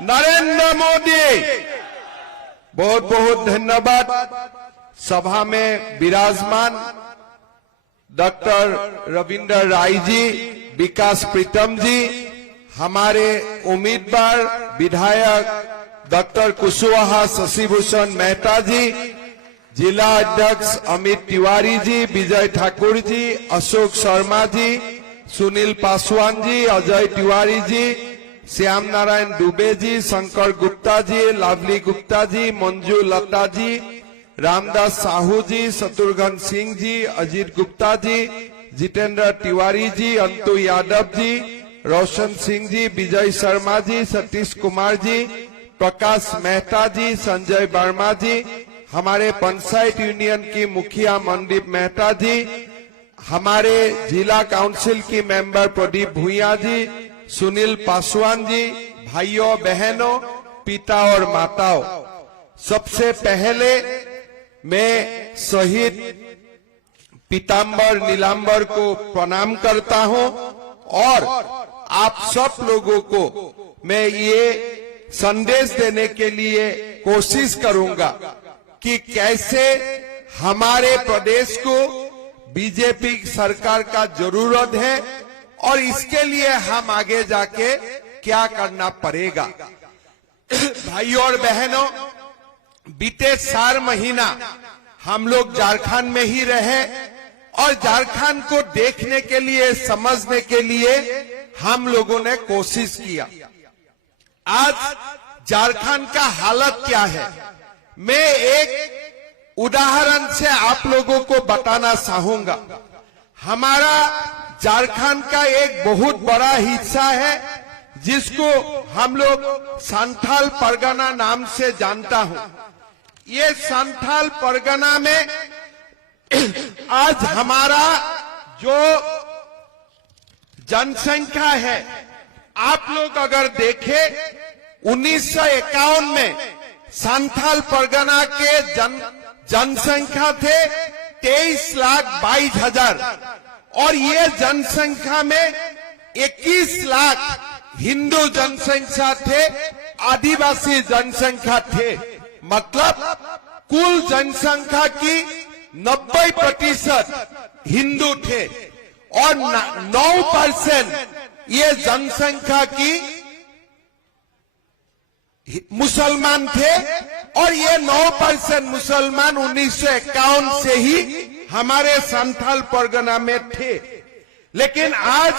नरेंद्र मोदी। बहुत बहुत धन्यवाद। सभा में विराजमान डॉक्टर रविंद्र राय जी, विकास प्रीतम जी, हमारे उम्मीदवार विधायक डॉक्टर कुशवाहा शशिभूषण मेहता जी, जिला अध्यक्ष अमित तिवारी जी, विजय ठाकुर जी, अशोक शर्मा जी, सुनील पासवान जी, अजय तिवारी जी, श्याम नारायण दुबे जी, शंकर गुप्ता जी, लवली गुप्ता जी, मंजू लता जी, रामदास साहू जी, शत्रुघ्न सिंह जी, अजीत गुप्ता जी, जितेंद्र तिवारी जी, अंतु यादव जी, रोशन सिंह जी, विजय शर्मा जी, सतीश कुमार जी, प्रकाश मेहता जी, संजय वर्मा जी, हमारे पंचायत यूनियन की मुखिया मनदीप मेहता जी, हमारे जिला काउंसिल की मेंबर प्रदीप भूया जी, सुनील पासवान जी, भाइयों बहनों, पिता और माताओं, सबसे पहले मैं शहीद पीताम्बर नीलांबर को प्रणाम करता हूं और आप सब लोगों को मैं ये संदेश देने के लिए कोशिश करूंगा कि कैसे हमारे प्रदेश को बीजेपी सरकार का जरूरत है और इसके लिए हम आगे जाके क्या करना पड़ेगा। भाइयों और बहनों, बीते 4 महीना हम लोग झारखंड में ही रहे और झारखंड को देखने के लिए, समझने के लिए हम लोगों ने कोशिश किया। आज झारखंड का हालत क्या है, मैं एक उदाहरण से आप लोगों को बताना चाहूंगा। हमारा झारखंड का एक बहुत बड़ा हिस्सा है जिसको हम लोग संथाल परगना नाम से जानता हूं। ये संथाल परगना में आज हमारा जो जनसंख्या है, आप लोग अगर देखें 1951 में संथाल परगना के जनसंख्या थे 23,22,000 और ये जनसंख्या में 21 लाख हिंदू जनसंख्या थे, आदिवासी जनसंख्या थे। मतलब कुल जनसंख्या की 90% हिंदू थे और 9% ये जनसंख्या की मुसलमान थे और ये 9% मुसलमान 1951 से ही हमारे संथाल परगना में थे। लेकिन आज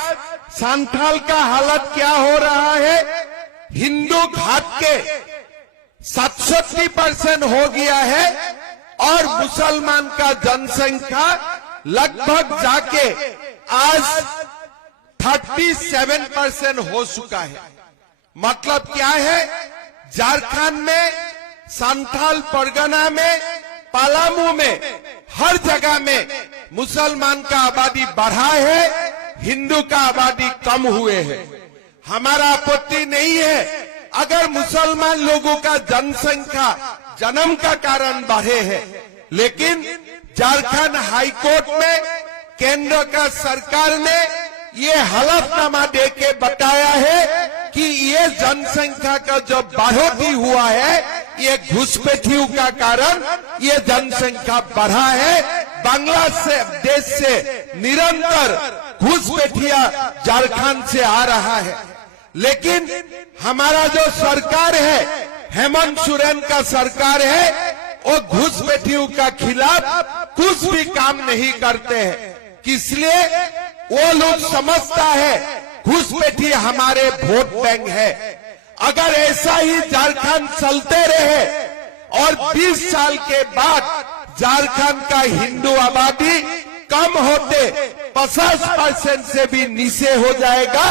संथाल का हालत क्या हो रहा है, हिंदू घात के 67% हो गया है और मुसलमान का जनसंख्या लगभग जाके आज 37% हो चुका है। मतलब क्या है, झारखंड में, संथाल परगना में, पलामू में, हर जगह में मुसलमान का आबादी बढ़ा है, हिंदू का आबादी कम हुए है। हमारा आपत्ति नहीं है अगर मुसलमान लोगों का जनसंख्या जन्म का कारण बढ़े है, लेकिन झारखंड हाईकोर्ट में केंद्र का सरकार ने ये हलफनामा देके बताया है कि ये जनसंख्या का जो बढ़ोतरी हुआ है, ये घुसपैठियों का कारण ये जनसंख्या बढ़ा है। बांग्लादेश से निरंतर घुसपैठिया झारखंड से आ रहा है, लेकिन हमारा जो सरकार है, हेमंत सोरेन का सरकार है, वो घुसपैठियों का खिलाफ कुछ भी काम नहीं करते हैं। इसलिए वो लोग समझता है घुसपैठी हमारे वोट बैंक है। अगर ऐसा ही झारखंड चलते रहे और 20 साल के बाद झारखंड का हिंदू आबादी कम होते 50% से भी नीचे हो जाएगा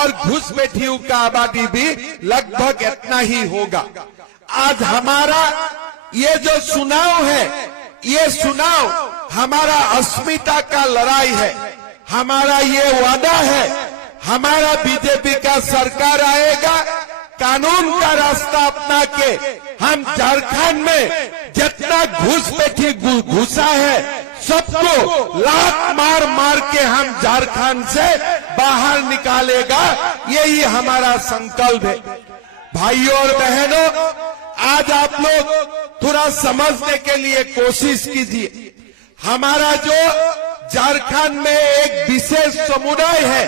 और घुसपैठियों का आबादी भी लगभग इतना ही होगा। आज हमारा ये जो चुनाव है, ये चुनाव हमारा अस्मिता का लड़ाई है। हमारा ये वादा है, हमारा बीजेपी का सरकार आएगा, कानून का रास्ता अपना के हम झारखंड में जितना घुसपैठी घुसा है सबको लात मार मार के हम झारखंड से बाहर निकालेगा, यही हमारा संकल्प है। भाइयों और बहनों, आज आप लोग थोड़ा समझने के लिए कोशिश कीजिए। हमारा जो झारखंड में एक विशेष समुदाय है,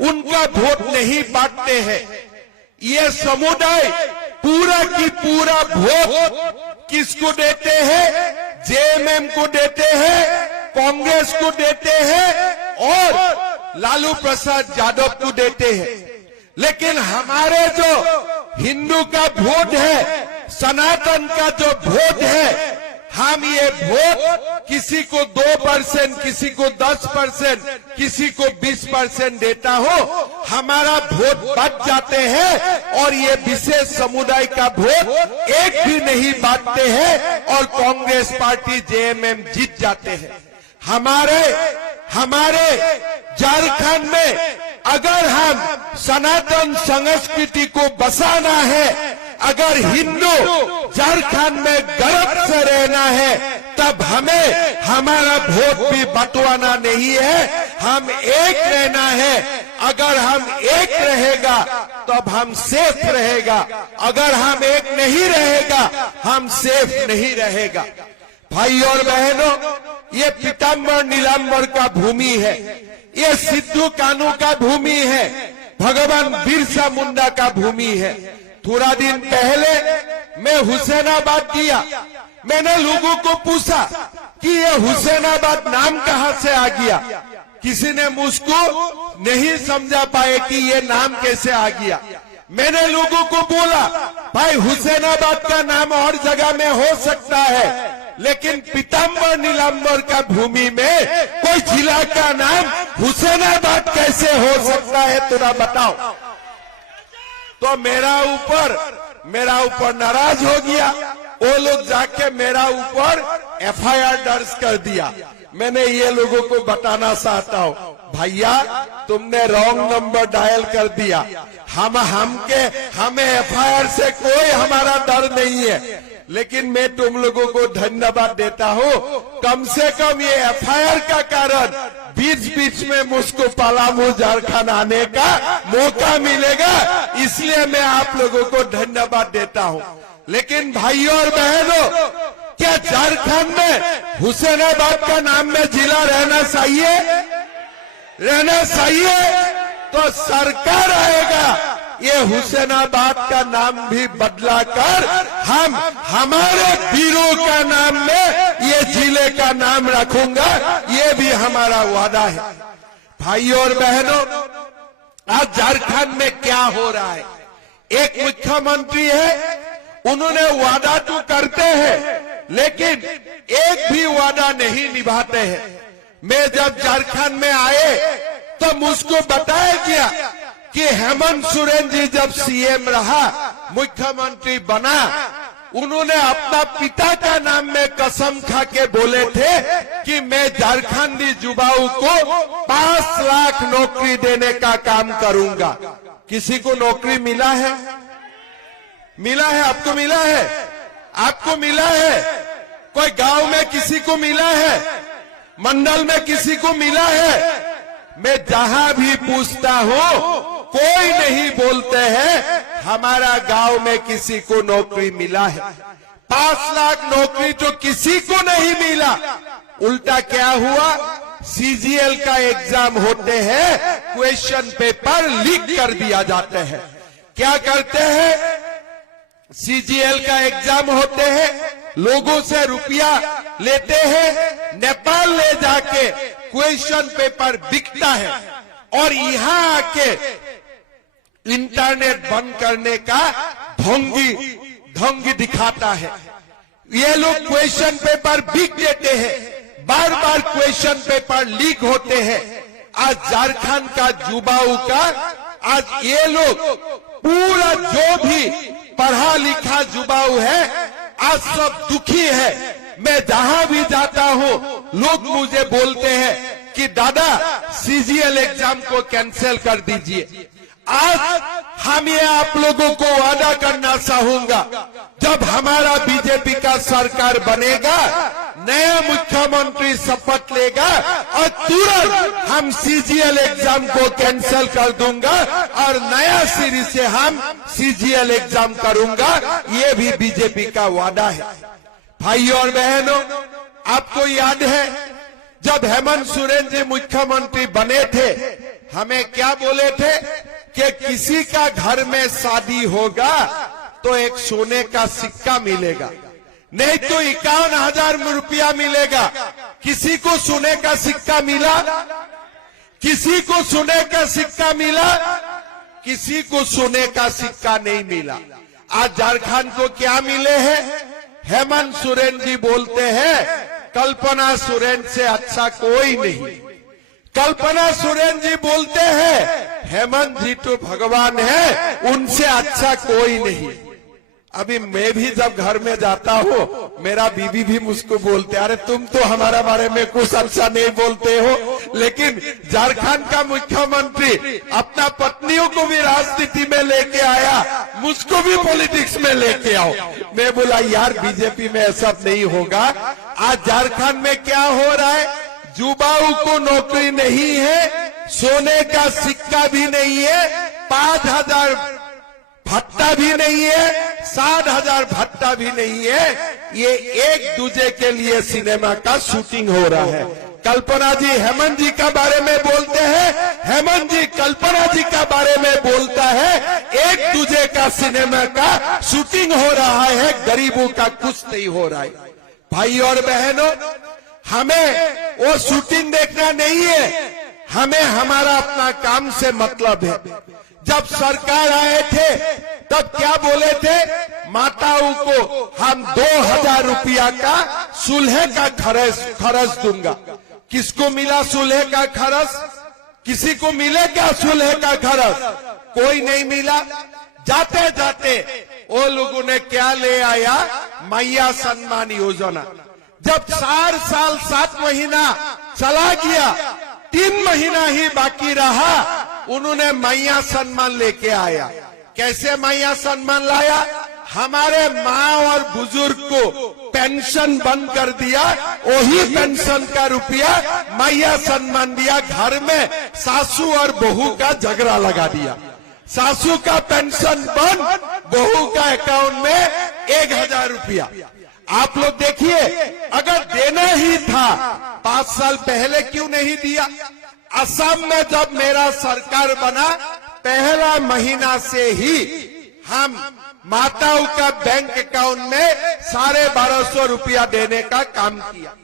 उनका वोट नहीं बांटते हैं। ये समुदाय पूरा की पूरा वोट किसको देते हैं? जेएमएम को देते हैं, कांग्रेस को देते हैं और लालू प्रसाद यादव को देते हैं। लेकिन हमारे जो हिंदू का वोट है, सनातन का जो वोट है, हम ये वोट किसी को 2%, किसी को 10%, किसी को 20% देता हो, हमारा वोट बच जाते हैं और ये विशेष समुदाय का वोट एक भी नहीं बांटते हैं और कांग्रेस पार्टी जेएमएम जीत जाते हैं। हमारे झारखंड में अगर हम सनातन संस्कृति को बसाना है, अगर हिंदू झारखंड में गर्व से रहना है, तब हमें हमारा वोट भी बंटवाना नहीं है, हम एक रहना है। अगर हम एक रहेगा तब हम सेफ रहेगा, अगर हम एक नहीं रहेगा हम सेफ नहीं रहेगा। भाई और बहनों, ये पीताम्बर नीलांबर का भूमि है, ये सिद्धू कान्हू का भूमि है, भगवान बिरसा मुंडा का भूमि है। थोड़ा दिन पहले मैं हुसैनाबाद गया, मैंने लोगों को पूछा कि ये हुसैनाबाद नाम कहां से आ गया। किसी ने मुझको नहीं समझा पाए कि ये नाम कैसे आ गया। मैंने लोगों को बोला, भाई हुसैनाबाद का नाम और जगह में हो सकता है, लेकिन पीताम्बर नीलांबर का भूमि में कोई जिला का नाम हुसैनाबाद कैसे हो सकता है, थोड़ा बताओ। तो मेरा ऊपर नाराज हो गया। वो लोग जाके मेरा ऊपर एफआईआर दर्ज कर दिया। मैंने ये लोगों को बताना चाहता हूँ, भैया तुमने रॉन्ग नंबर डायल कर दिया। हमें एफआईआर से कोई हमारा डर नहीं है, लेकिन मैं तुम लोगों को धन्यवाद देता हूँ। कम से कम ये एफआईआर का कारण बीच में मुझको पलामू झारखंड आने का मौका मिलेगा, इसलिए मैं आप लोगों को धन्यवाद देता हूँ। लेकिन भाइयों और बहनों, क्या झारखंड में हुसैनाबाद का नाम में जिला रहना चाहिए? तो सरकार आएगा, ये हुसैनाबाद का नाम भी बदला कर हम हमारे वीरों का नाम में ये जिले का नाम रखूंगा, ये भी हमारा वादा है। भाइयों और बहनों, आज झारखंड में क्या हो रहा है? एक मुख्यमंत्री है, उन्होंने वादा तो करते हैं लेकिन एक भी वादा नहीं निभाते हैं। मैं जब झारखंड में आए तो मुझको बताया गया कि हेमंत सोरेन जी जब सीएम रहा, मुख्यमंत्री बना, उन्होंने अपना पिता का नाम में कसम खा के बोले थे कि मैं झारखंडी युवाओं को 5 लाख नौकरी देने का काम करूंगा। किसी को नौकरी मिला है? आपको मिला है? कोई गांव में किसी को मिला है? मंडल में किसी को मिला है? मैं जहां भी पूछता हूं, कोई नहीं बोलते हैं हमारा गांव में किसी को नौकरी मिला है। 5 लाख नौकरी तो किसी को नहीं मिला। उल्टा क्या हुआ? सीजीएल का एग्जाम होते हैं, क्वेश्चन पेपर लीक कर दिया जाते हैं। क्या करते हैं? सीजीएल का एग्जाम होते हैं, लोगों से रुपया लेते हैं, नेपाल ले जाके क्वेश्चन पेपर बिकता है और यहां आके इंटरनेट बंद करने का ढोंगी दिखाता है। ये लोग क्वेश्चन पेपर बिक देते हैं, बार बार क्वेश्चन पेपर लीक होते हैं। आज झारखंड का युवाओं का, आज ये लोग पूरा जो भी पढ़ा लिखा युवाओं है, आज सब दुखी है। मैं जहां भी जाता हूं, लोग मुझे बोलते हैं कि दादा सीजीएल एग्जाम को कैंसिल कर दीजिए। आज हम ये आप लोगों को वादा करना चाहूंगा, जब हमारा बीजेपी का सरकार बनेगा, नया मुख्यमंत्री शपथ लेगा और तुरंत हम सीजीएल एग्जाम को कैंसिल कर दूंगा और नया सिरे से हम सीजीएल एग्जाम करूंगा। ये भी बीजेपी का वादा है। भाई और बहनों, आपको याद है जब हेमंत सोरेन जी मुख्यमंत्री बने थे, हमें क्या बोले थे कि किसी का घर में शादी होगा तो एक सोने का सिक्का मिलेगा, नहीं तो 51,000 रुपया मिलेगा। किसी को सोने का सिक्का मिला? किसी को सोने का सिक्का मिला? किसी को सोने का सिक्का नहीं मिला। आज झारखंड को क्या मिले हैं? हेमंत सोरेन जी बोलते हैं कल्पना सोरेन से अच्छा कोई नहीं। कल्पना सोरेन जी बोलते हैं हेमंत जी तो भगवान है, उनसे अच्छा कोई नहीं। अभी मैं भी जब घर में जाता हूँ, मेरा बीबी भी मुझको बोलते, अरे तुम तो हमारा बारे में कुछ अच्छा नहीं बोलते हो। लेकिन झारखंड का मुख्यमंत्री अपना पत्नियों को भी राजनीति में लेके आया, मुझको भी पॉलिटिक्स में लेके आओ। मैं बोला यार बीजेपी में ऐसा नहीं होगा। आज झारखंड में क्या हो रहा है? युवाओं को नौकरी नहीं है, सोने का सिक्का भी नहीं है, 5,000 भत्ता भी नहीं है, 60,000 भत्ता भी नहीं है। ये एक दूजे के लिए सिनेमा का शूटिंग हो रहा है। कल्पना जी हेमंत जी का बारे में बोलते हैं, हेमंत जी कल्पना जी का बारे में बोलता है, एक दूजे का सिनेमा का शूटिंग हो रहा है, गरीबों का कुछ नहीं हो रहा है। भाई और बहनों, हमें वो शूटिंग देखना नहीं है, हमें हमारा अपना काम से मतलब है। जब सरकार आए थे तब क्या बोले थे? माताओं को हम 2,000 रुपया का सुलह का खर्च दूंगा। किसको मिला सुलह का खर्च? किसी को मिले क्या सुलह का खर्च? कोई नहीं मिला। जाते जाते वो लोगों ने क्या ले आया? मैया सम्मान योजना। जब 4 साल 7 महीना चला गया, 3 महीना ही बाकी रहा, उन्होंने मैया सम्मान लेके आया। कैसे मैया सम्मान लाया? हमारे माँ और बुजुर्ग को पेंशन बंद कर दिया, वही पेंशन का रुपया मैया सम्मान दिया। घर में सासू और बहू का झगड़ा लगा दिया। सासू का पेंशन बंद, बहू का अकाउंट में 1,000 रुपया। आप लोग देखिए, अगर देना ही था 5 साल पहले क्यों नहीं दिया? असम में जब मेरा सरकार बना, पहला महीना से ही हम माताओं का बैंक अकाउंट में 1250 रुपया देने का काम किया।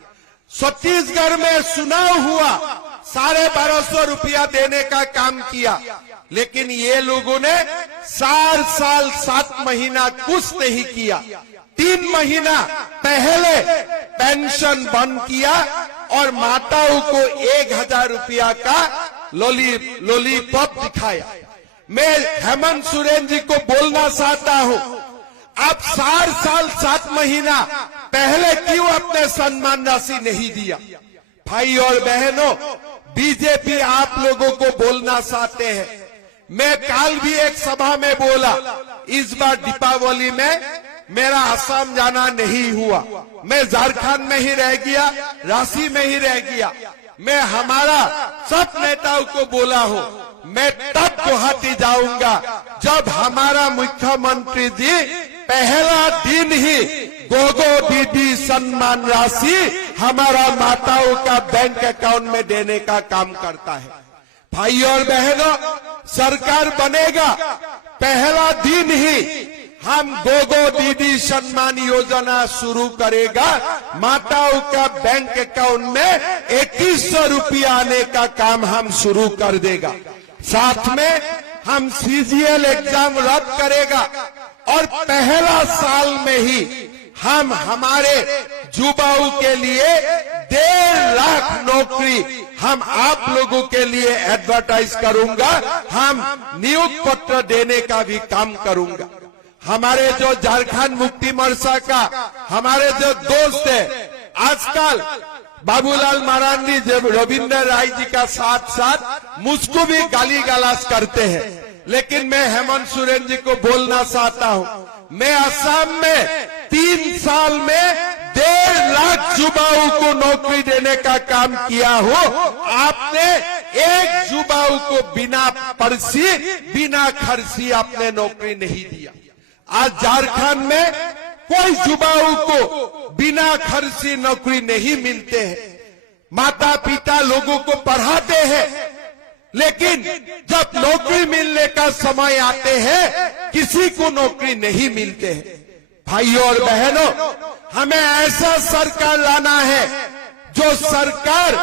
छत्तीसगढ़ में चुनाव हुआ, 1250 रुपया देने का काम किया। लेकिन ये लोगों ने 4 साल 7 महीना कुछ नहीं किया। 3 महीना पहले पेंशन बंद किया और माताओं को 1,000 रुपया का लॉलीपॉप दिखाया। मैं हेमंत सोरेन जी को बोलना चाहता हूं, आप 4 साल 7 महीना पहले क्यों अपने सम्मान राशि नहीं दिया? भाई और बहनों, बीजेपी आप लोगों को बोलना चाहते हैं। मैं कल भी एक सभा में बोला, इस बार दीपावली में मेरा असम जाना नहीं हुआ, मैं झारखंड में ही रह गया, रांची में ही रह गया। मैं हमारा सब नेताओं को बोला हूं, मैं तब गुवाहाटी जाऊंगा जब हमारा मुख्यमंत्री जी पहला दिन ही गोगो दीदी सम्मान राशि हमारा माताओं का बैंक अकाउंट में देने का काम करता है। भाई और बहनों, सरकार बनेगा, पहला दिन ही हम गोगो दीदी सम्मान योजना शुरू करेगा। माताओं का बैंक अकाउंट में 2100 रुपया आने का काम हम शुरू कर देगा। साथ में हम सीजीएल एग्जाम रद्द करेगा और पहला साल में ही हम हमारे युवाओं के लिए 1.5 लाख नौकरी हम आप लोगों के लिए एडवर्टाइज करूंगा। हम नियुक्ति पत्र देने का भी काम करूंगा। हमारे जो झारखंड मुक्ति मोर्चा का हमारे जो दोस्त है, आजकल बाबूलाल मरांडी जब रविंदर राय जी का साथ साथ मुझको भी गाली गलौज करते हैं, लेकिन मैं हेमंत सोरेन जी को बोलना चाहता हूं, मैं असम में 3 साल में 1.5 लाख युवाओं को नौकरी देने का काम किया हूं। आपने एक युवाओं को बिना पर्ची, बिना खर्ची आपने नौकरी नहीं दिया। आज झारखंड में कोई युवाओं को बिना खर्ची नौकरी नहीं मिलते हैं। माता पिता लोगों को पढ़ाते हैं, लेकिन जब नौकरी मिलने का समय आते हैं किसी को नौकरी नहीं मिलते हैं। भाइयों और बहनों, हमें ऐसा सरकार लाना है जो सरकार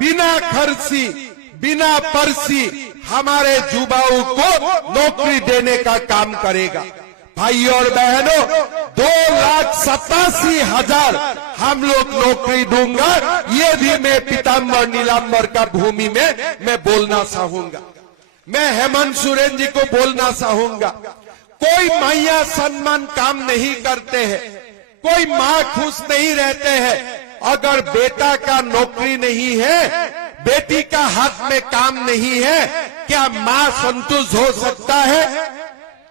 बिना खर्ची, बिना पर्ची हमारे युवाओं को नौकरी देने का काम करेगा। भाइयों और बहनों, 2,87,000 हम लोग नौकरी दूंगा, ये भी मैं पीताम्बर नीलांबर का भूमि में मैं बोलना चाहूंगा। मैं हेमंत सोरेन जी को बोलना चाहूंगा, कोई मैया सम्मान काम नहीं करते हैं, कोई माँ खुश नहीं रहते हैं अगर बेटा का नौकरी नहीं है, बेटी का हाथ में काम नहीं है। क्या माँ संतुष्ट हो सकता है?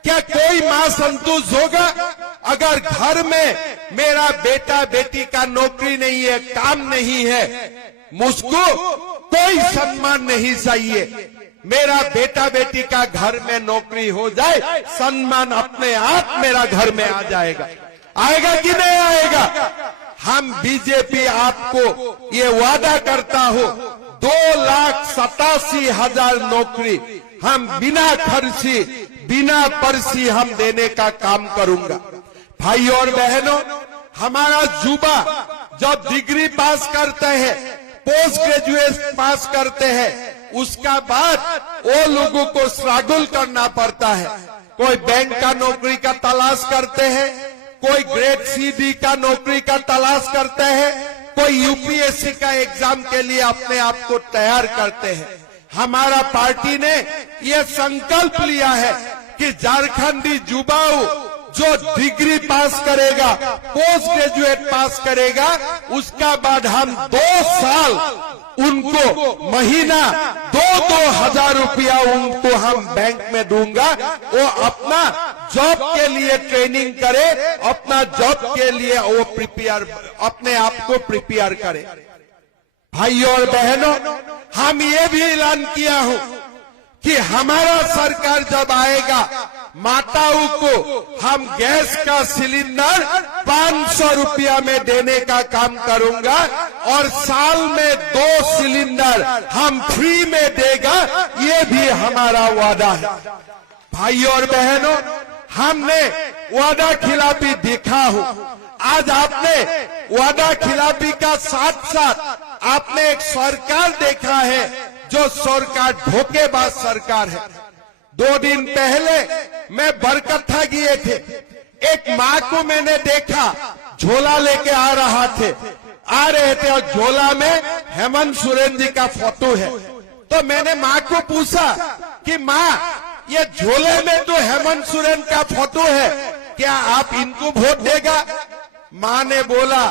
क्या कोई माँ संतुष्ट होगा? अगर घर में मेरा बेटा बेटी का नौकरी नहीं है, काम नहीं है, मुझको कोई सम्मान नहीं चाहिए। मेरा बेटा बेटी का घर में नौकरी हो जाए, सम्मान अपने आप मेरा घर में आ जाएगा। आएगा कि नहीं आएगा? हम बीजेपी आपको ये वादा करता हूं, 2,87,000 नौकरी हम बिना खर्ची, बिना पर्ची हम देने का काम करूंगा। भाइयों और बहनों, हमारा युवा जब डिग्री पास करते हैं, पोस्ट ग्रेजुएट पास करते हैं, उसका बाद वो लोगों को स्ट्रगल करना पड़ता है। कोई बैंक का नौकरी का तलाश करते हैं, कोई ग्रेड सी का नौकरी का तलाश करते हैं, कोई यूपीएससी का एग्जाम के लिए अपने आप को तैयार करते हैं। हमारा पार्टी ने ये संकल्प लिया है कि झारखंडी युवाओं जो डिग्री पास करेगा, पोस्ट ग्रेजुएट पास करेगा, उसका बाद हम 2 साल उनको महीना 2-2 हजार रुपया उनको हम बैंक में दूंगा। वो अपना जॉब के लिए ट्रेनिंग करे, अपना जॉब के लिए वो प्रिपेयर, अपने आप को प्रिपेयर करे। भाइयों और बहनों, हम ये भी ऐलान किया हूं कि हमारा सरकार जब आएगा, माताओं को हम गैस का सिलेंडर 500 रुपया में देने का काम करूंगा और साल में 2 सिलेंडर हम फ्री में देगा, ये भी हमारा वादा है। भाइयों और बहनों, हमने वादा खिलाफी देखा हो। आज आपने वादा खिलाफी का साथ साथ आपने एक सरकार देखा है जो सरकार धोखेबाज सरकार है। 2 दिन पहले मैं बरकट्ठा गए थे, एक माँ को मैंने देखा, झोला लेके आ रहे थे और झोला में हेमंत सोरेन जी का फोटो है। तो मैंने माँ को पूछा कि माँ, ये झोले में तो हेमंत सोरेन का फोटो है, क्या आप इनको वोट देगा? माँ ने बोला,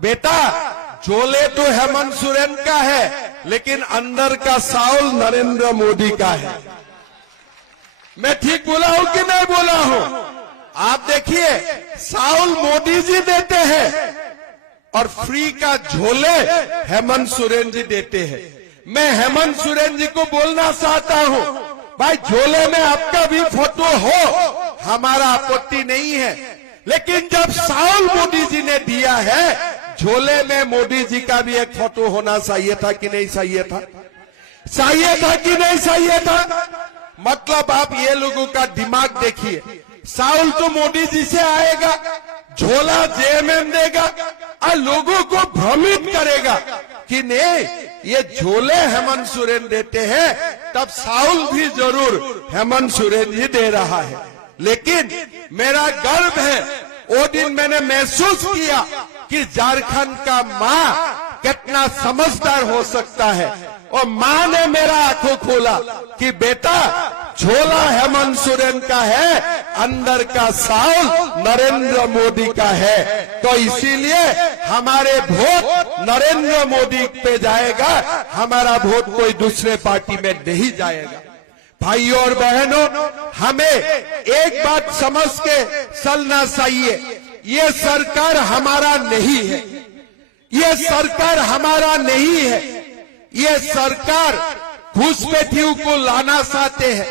बेटा झोले तो हेमंत सोरेन का है, लेकिन अंदर का साउल नरेंद्र मोदी का है। मैं ठीक बोला हूं कि नहीं बोला हूं? आप देखिए, साउल मोदी जी देते हैं और फ्री का झोले हेमंत सोरेन जी देते हैं। मैं हेमंत सोरेन जी को बोलना चाहता हूं, भाई झोले में आपका भी फोटो हो, हमारा आपत्ति नहीं है, लेकिन जब साउल मोदी जी ने दिया है, झोले में मोदी जी का भी एक फोटो होना चाहिए था कि नहीं चाहिए था? चाहिए था कि नहीं चाहिए था? मतलब आप ये लोगों का दिमाग देखिए, साउल तो मोदी जी से आएगा, झोला जेएमएम देगा और लोगों को भ्रमित करेगा कि नहीं, ये झोले हेमंत सोरेन देते हैं, तब साउल भी जरूर हेमंत सोरेन जी दे रहा है। लेकिन मेरा गर्व है, वो दिन मैंने महसूस किया कि झारखंड का माँ कितना समझदार हो सकता है, और माँ ने मेरा आंखों खोला कि बेटा झोला हेमंत सोरेन का है, अंदर का साउल नरेंद्र मोदी का है। तो इसीलिए हमारे वोट नरेंद्र मोदी पे जाएगा, हमारा वोट कोई दूसरे पार्टी में नहीं जाएगा। भाइयों और बहनों, हमें एक बात समझ के चलना चाहिए, ये सरकार हमारा नहीं है, ये सरकार हमारा नहीं है। ये सरकार घुसपैठियों को लाना चाहते हैं।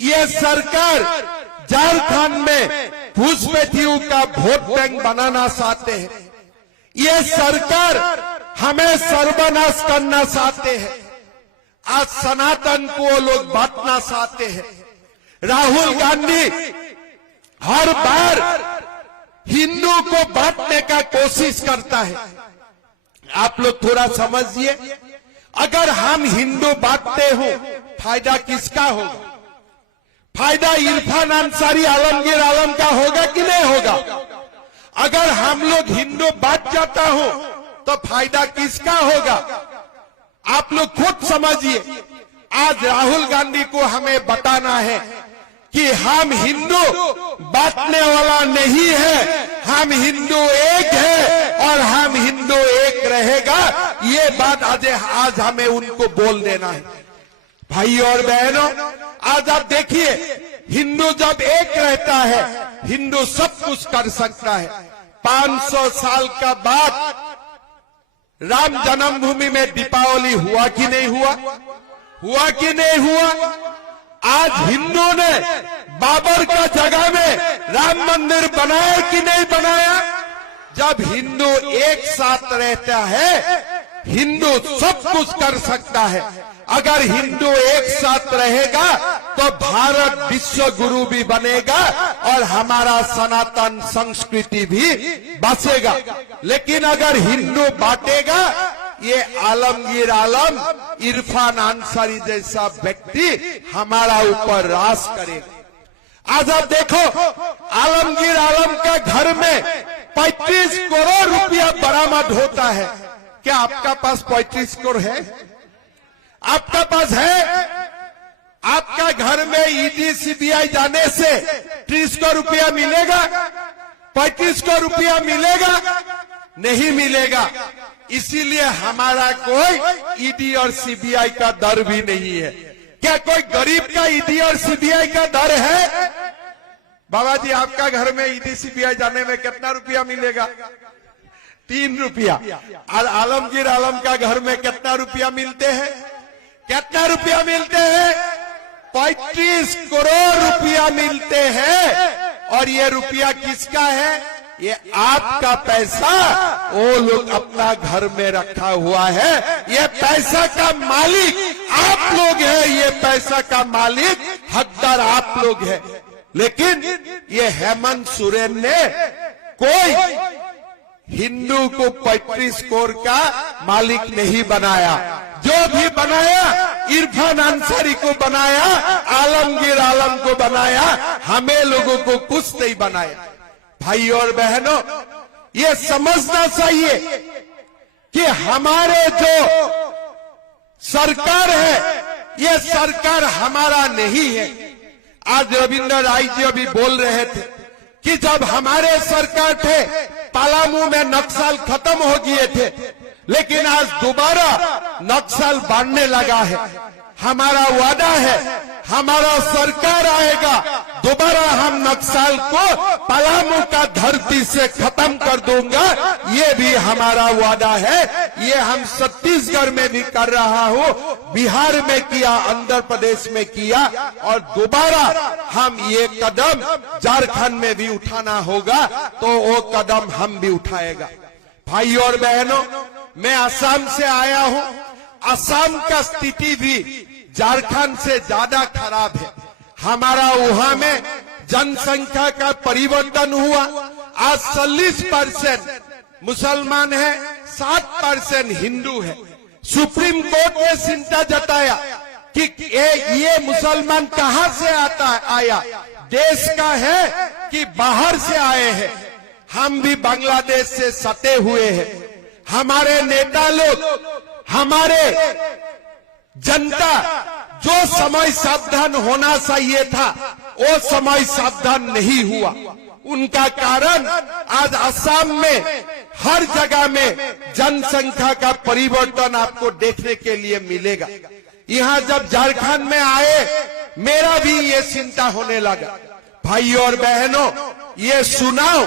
ये सरकार झारखंड में घुसपैठियों का वोट बैंक बनाना चाहते हैं। ये सरकार हमें सर्वनाश करना चाहते हैं। आज सनातन को वो लोग बांटना चाहते हैं। राहुल गांधी हर बार हिंदू को बांटने का कोशिश करता है। आप लोग थोड़ा समझिए, अगर हम हिंदू बांटते हो, फायदा किसका होगा? फायदा इरफान अंसारी, आलमगीर आलम का होगा कि नहीं होगा? अगर हम लोग हिंदू बांट जाता हो तो फायदा किसका होगा? आप लोग खुद समझिए। आज राहुल गांधी को हमें बताना है कि हम हिंदू बांटने वाला नहीं है, हम हिंदू एक है और हम हिंदू एक रहेगा। ये बात आज हमें उनको बोल देना है। भाई और बहनों, आज आप देखिए, हिंदू जब एक रहता है, हिंदू सब कुछ कर सकता है। 500 साल का बाद राम जन्मभूमि में दीपावली हुआ कि नहीं हुआ? हुआ कि नहीं हुआ? आज हिंदू ने बाबर का जगह में राम मंदिर बनाया कि नहीं बनाया? जब हिंदू एक साथ रहता है, हिंदू सब कुछ कर सकता है। अगर हिंदू एक साथ रहेगा तो भारत विश्व गुरु भी बनेगा और हमारा सनातन संस्कृति भी बचेगा। लेकिन अगर हिंदू बांटेगा, ये आलमगीर आलम, इरफान अंसारी जैसा व्यक्ति हमारा ऊपर राज करेगा। आज आप देखो, आलमगीर आलम का घर में 35 करोड़ रुपया बरामद होता है। क्या आपका पास 35 करोड़ है? आपका पास है? आपका घर में ईडी सीबीआई जाने से 30 करोड़ रुपया मिलेगा? 35 करोड़ रुपया मिलेगा? नहीं मिलेगा। इसीलिए हमारा कोई ईडी और सीबीआई का डर भी नहीं है। क्या कोई गरीब का ईडी और सीबीआई का डर है? बाबा जी, आपका घर में ईडी सीबीआई जाने में कितना रुपया मिलेगा? 3 रुपया। और आलमगीर आलम का घर में कितना रुपया मिलते हैं? कितना रुपया मिलते हैं? 35 करोड़ रुपया मिलते हैं। और ये रुपया किसका है? ये आपका पैसा वो लोग अपना घर में रखा हुआ है। ये पैसा का मालिक आप लोग हैं, ये पैसा का मालिक हकदार आप लोग हैं। लेकिन ये हेमंत सोरेन ने कोई हिंदू को 35 करोड़ का मालिक नहीं बनाया। जो भी बनाया, इरफान अंसारी को बनाया, आलमगीर आलम को बनाया, हमें लोगों को कुछ नहीं बनाया। भाई और बहनों, ये समझना चाहिए कि हमारे जो सरकार है, ये सरकार हमारा नहीं है। आज रविंद्र राय जी अभी बोल रहे थे कि जब हमारे सरकार थे, पलामू में नक्सल खत्म हो गए थे, लेकिन आज दोबारा नक्सल बढ़ने लगा है। हमारा वादा है, हमारा सरकार आएगा, दोबारा हम नक्सल को पलामू का धरती से खत्म कर दूंगा। ये भी हमारा वादा है। ये हम छत्तीसगढ़ में भी कर रहा हूँ, बिहार में किया, आंध्र प्रदेश में किया, और दोबारा हम ये कदम झारखंड में भी उठाना होगा, तो वो कदम हम भी उठाएगा। भाई और बहनों, मैं असम से आया हूँ। असम का स्थिति भी झारखंड से ज्यादा खराब है। हमारा वहां में जनसंख्या का परिवर्तन हुआ। आज 40% मुसलमान है, 7% हिंदू है। सुप्रीम कोर्ट ने चिंता जताया कि ये मुसलमान कहां से आया, देश का है कि बाहर से आए हैं। हम भी बांग्लादेश से सटे हुए हैं। हमारे नेता लोग, हमारे जनता जो समय सावधान होना चाहिए था, वो समय सावधान नहीं हुआ। उनका कारण आज असम में हर जगह में जनसंख्या का परिवर्तन आपको देखने के लिए मिलेगा। यहाँ जब झारखंड में आए मेरा भी ये चिंता होने लगा। भाइयों और बहनों, ये सुनाओ,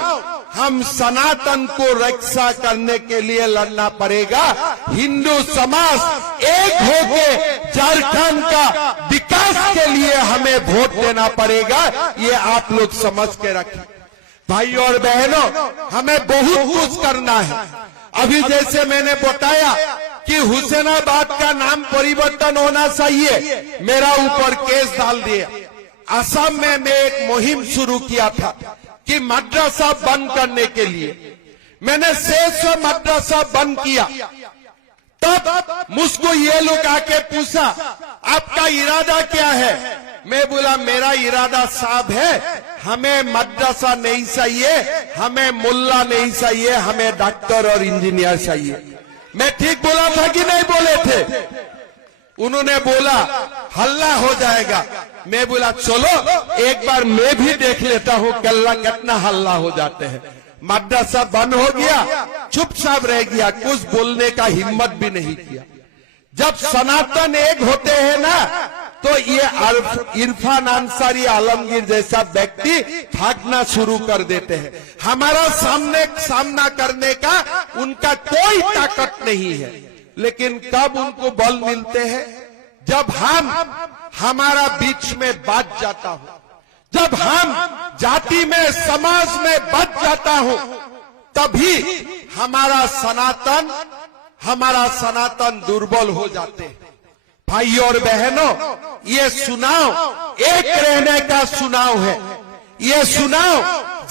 हम सनातन को रक्षा करने के लिए लड़ना पड़ेगा। हिंदू समाज एक होके झारखंड का विकास के लिए हमें वोट देना पड़ेगा। ये आप लोग समझ के रखें। भाइयों और बहनों, हमें बहुत कुछ करना है। अभी जैसे मैंने बताया कि हुसैनाबाद का नाम परिवर्तन होना चाहिए, मेरा ऊपर केस डाल दिया। असम में मैं एक मुहिम शुरू किया था कि मदरसा बंद करने के लिए। मैंने 600 मदरसा बंद किया। तब मुझको ये लोग आके पूछा, आपका इरादा क्या है? मैं बोला, मेरा इरादा साफ है, हमें मदरसा नहीं चाहिए, हमें मुल्ला नहीं चाहिए, हमें डॉक्टर और इंजीनियर चाहिए। मैं ठीक बोला था कि नहीं बोले थे? उन्होंने बोला हल्ला हो जाएगा। मैं बोला चलो एक बार मैं भी देख लेता हूँ कल्ला कितना हल्ला हो जाते हैं। मदरसा बंद हो गया, चुपचाप रह गया, कुछ बोलने का हिम्मत भी नहीं किया। जब सनातन एक होते हैं ना, तो ये इरफान अंसारी आलमगीर जैसा व्यक्ति भागना शुरू कर देते हैं। हमारा सामना करने का उनका कोई ताकत नहीं है। लेकिन कब उनको बल मिलते हैं? जब हमारा बीच में बच जाता हूं, जब हम जाति में समाज में बच जाता हूं, तभी हमारा सनातन दुर्बल हो जाते हैं। भाइयों और बहनों, ये चुनाव एक रहने का चुनाव है। ये चुनाव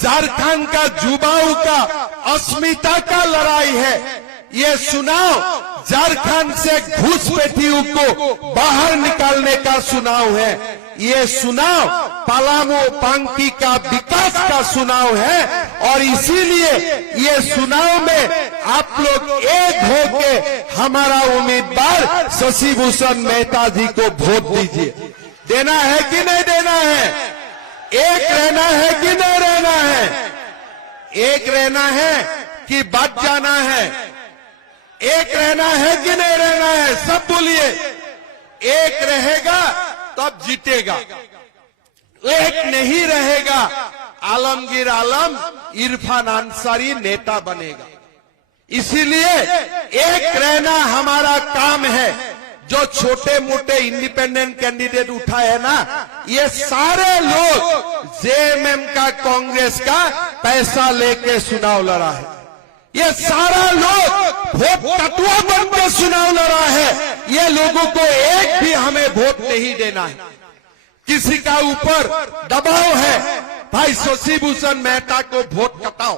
झारखंड का युवाओं का अस्मिता का लड़ाई है। ये चुनाव झारखंड से घुसपैठियों को बाहर निकालने का चुनाव है। ये चुनाव पलामू पांकी का विकास का चुनाव है। और इसीलिए ये चुनाव में आप लोग एक होके हमारा उम्मीदवार शशि भूषण मेहता जी को वोट दीजिए। देना है कि नहीं देना है? एक रहना है कि नहीं रहना है? एक रहना है कि बच जाना है? एक रहना है कि नहीं रहना है? सब बोलिए। एक रहेगा तब जीतेगा, एक नहीं रहेगा आलमगीर आलम इरफान अंसारी नेता बनेगा। इसीलिए एक रहना हमारा काम है। जो छोटे मोटे इंडिपेंडेंट कैंडिडेट उठा है ना, ये सारे लोग जेएमएम का कांग्रेस का पैसा लेके चुनाव लड़ा है। ये सारा लोग वोट कटुआ बन के चुनाव लड़ा है। ये लोगों को एक भी हमें वोट नहीं देना है। किसी का ऊपर दबाव है, भाई शशि भूषण मेहता को वोट कटाओ।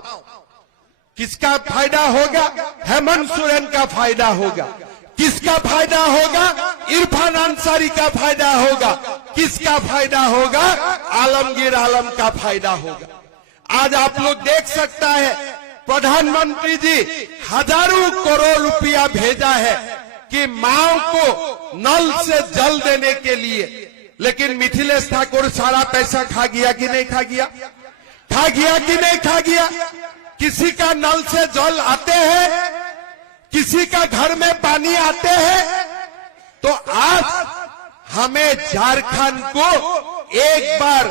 किसका फायदा होगा? हेमंत सोरेन का फायदा होगा। किसका फायदा होगा? इरफान अंसारी का फायदा होगा। किसका फायदा होगा? आलमगीर आलम का फायदा होगा। आज आप लोग देख सकता है, प्रधानमंत्री जी हजारों करोड़ रुपया भेजा है कि माओ को नल से जल देने के लिए। लेकिन मिथिलेश ठाकुर सारा पैसा खा गया कि नहीं खा गया? खा गया कि नहीं खा गया? किसी का नल से जल आते हैं, किसी का घर में पानी आते हैं। तो आज हमें झारखंड को एक बार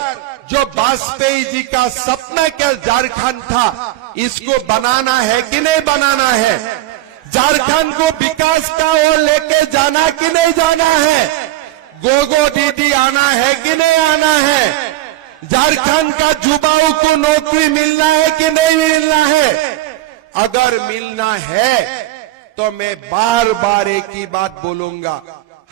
जो वाजपेयी जी का सपना क्या झारखंड था, इसको बनाना है कि नहीं बनाना है? झारखंड को विकास का ओर लेके जाना कि नहीं जाना है? गोगो दीदी आना है कि नहीं आना है? झारखंड का युवाओं को नौकरी मिलना है कि नहीं मिलना है? अगर मिलना है तो मैं बार बार एक ही बात बोलूंगा,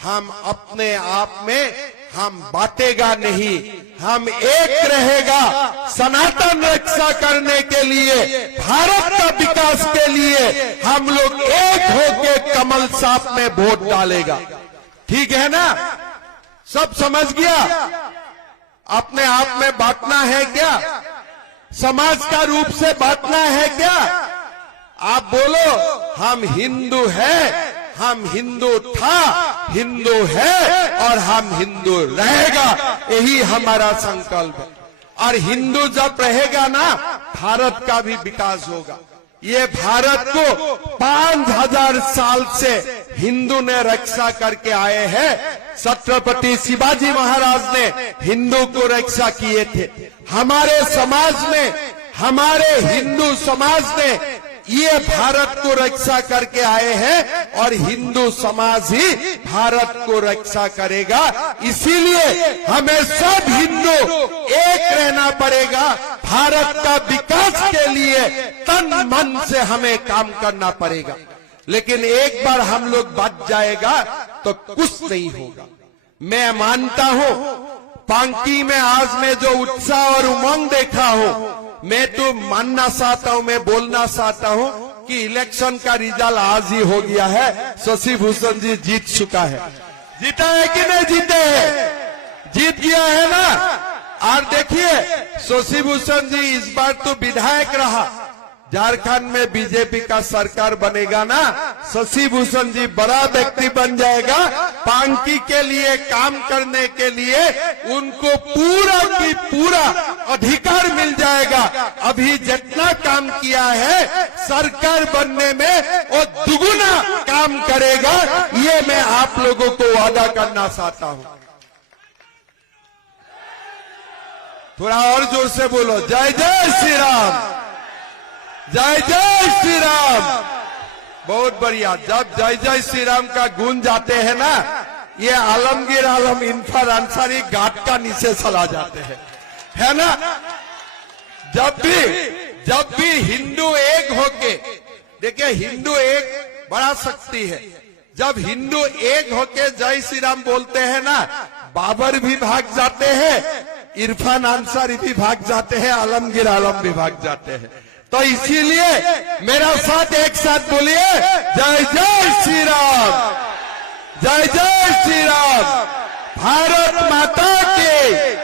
हम अपने आप में हम बांटेगा नहीं, हम एक रहेगा। सनातन रक्षा करने के लिए, भारत का विकास के लिए हम लोग एक होके कमल साफ में वोट डालेगा। ठीक है ना? सब समझ गया? अपने आप में बांटना है क्या? समाज का रूप से बांटना है क्या? आप बोलो, हम हिंदू हैं, हम हिंदू था, हिंदू है और हम हिंदू रहेगा। यही हमारा संकल्प है। और हिंदू जब रहेगा ना, भारत का भी विकास होगा। ये भारत को 5000 साल से हिंदू ने रक्षा करके आए हैं। छत्रपति शिवाजी महाराज ने हिंदू को रक्षा किए थे। हमारे समाज में, हमारे हिंदू समाज ने ये भारत को रक्षा करके आए हैं और हिंदू समाज ही भारत को रक्षा करेगा। इसीलिए हमें सब हिंदू एक रहना पड़ेगा। भारत का विकास के लिए तन मन से हमें काम करना पड़ेगा। लेकिन एक बार हम लोग बच जाएगा तो कुछ नहीं होगा। मैं मानता हूं पांकी में आज मैं जो उत्साह और उमंग देखा हूं, मैं तो मानना चाहता हूं, मैं बोलना चाहता हूं कि इलेक्शन का रिजल्ट आज ही हो गया है। शशि भूषण जी जीत चुका है। जीता है कि नहीं जीते है? जीत गया है ना। और देखिए शशि भूषण जी इस बार तो विधायक रहा। झारखंड में बीजेपी का सरकार बनेगा ना, शशि भूषण जी बड़ा व्यक्ति बन जाएगा। पांकी के लिए काम करने के लिए उनको पूरा की पूरा अधिकार मिल जाएगा। अभी जितना काम किया है सरकार बनने में वो दुगुना काम करेगा। ये मैं आप लोगों को वादा करना चाहता हूं। थोड़ा और जोर से बोलो, जय जय श्री राम, जय जय श्री राम। बहुत बढ़िया। जब जय जय श्री राम का गुण जाते हैं ना, ये आलमगीर आलम इरफान अंसारी घाट का नीचे चला जाते हैं, है ना। जब भी हिंदू एक होके, देखिए हिंदू एक बड़ा शक्ति है। जब हिंदू एक होके जय श्री राम बोलते हैं ना, बाबर भी भाग जाते हैं, इरफान अंसारी भी भाग जाते हैं, आलमगीर आलम भी भाग जाते हैं। तो इसीलिए मेरा साथ एक साथ बोलिए, जय जय श्री राम, जय जय श्री राम। भारत माता के,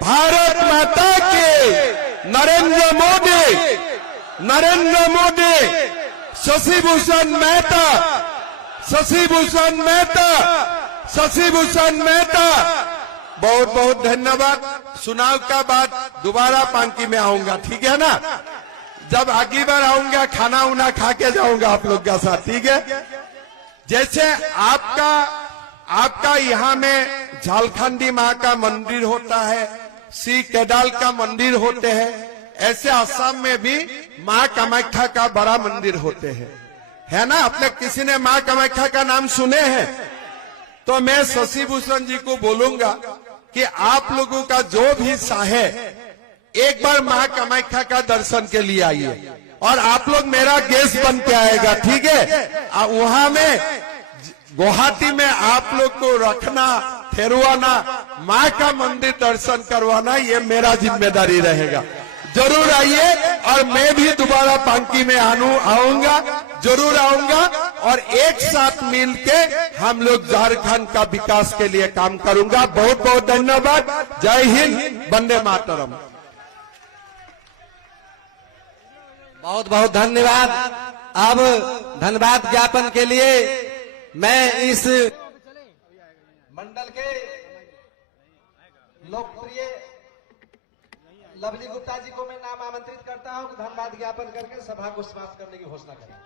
भारत माता के। नरेंद्र मोदी, नरेंद्र मोदी, शशि भूषण मेहता, शशि भूषण मेहता, शशि भूषण मेहता। बहुत बहुत धन्यवाद। चुनाव का बाद दोबारा पांकी में आऊंगा, ठीक है ना। जब अगली बार आऊंगा खाना उना खा के जाऊंगा आप लोग के साथ, ठीक है। जैसे आपका यहाँ में झालखंडी माँ का मंदिर होता है, श्री केदाल का मंदिर होते हैं, ऐसे असम में भी माँ कामाख्या का बड़ा मंदिर होते हैं, है ना। आपने किसी ने माँ कामाख्या का नाम सुने हैं? तो मैं शशि भूषण जी को बोलूंगा कि आप लोगों का जो भी चाहे एक बार माँ कामाख्या का दर्शन के लिए आइए और आप लोग मेरा गेस्ट बन के आएगा, ठीक है। वहां में गुवाहाटी में आप लोग को रखना, ठहरवाना, माँ का मंदिर दर्शन करवाना, ये मेरा जिम्मेदारी रहेगा। जरूर आइए और मैं भी दोबारा पांकी में आऊंगा, जरूर आऊंगा और एक साथ मिलके हम लोग झारखंड का विकास के लिए काम करूंगा। बहुत बहुत धन्यवाद। जय हिंद, वंदे मातरम। बहुत बहुत धन्यवाद। अब धन्यवाद ज्ञापन के लिए मैं इस मंडल के लोकप्रिय लवली गुप्ता जी को मैं नाम आमंत्रित करता हूं कि धन्यवाद ज्ञापन करके सभा को समाप्त करने की घोषणा करें।